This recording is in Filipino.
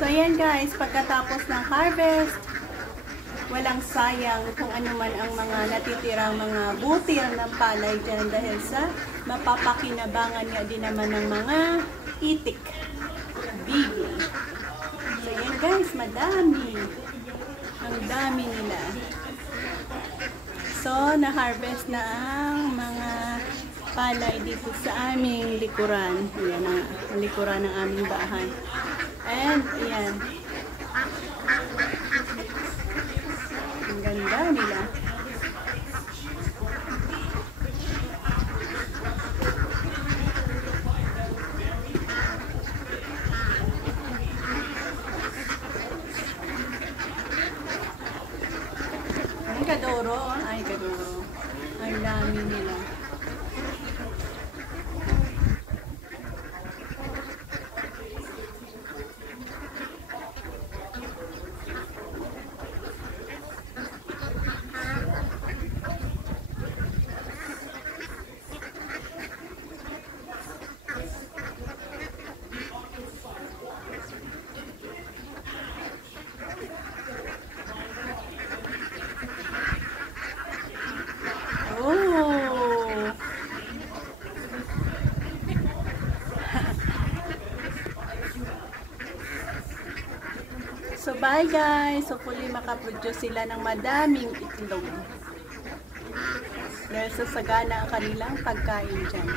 So ayan guys, pagkatapos ng harvest, walang sayang kung ano man ang mga natitirang mga butil ng palay dyan dahil sa mapapakinabangan niya din naman ng mga itik. Bibi. So ayan guys, madami. Ang dami nila. So, na-harvest na ang mga palay dito sa aming likuran. Ayan ang likuran ng aming bahay. And, ayan. Ang ganda nila. Ay, kadoro. Ay, kadoro. Ang dami nila. So bye guys, hopefully makaproduce sila ng madaming itlog dahil sa sagana ang kanilang pagkain dyan.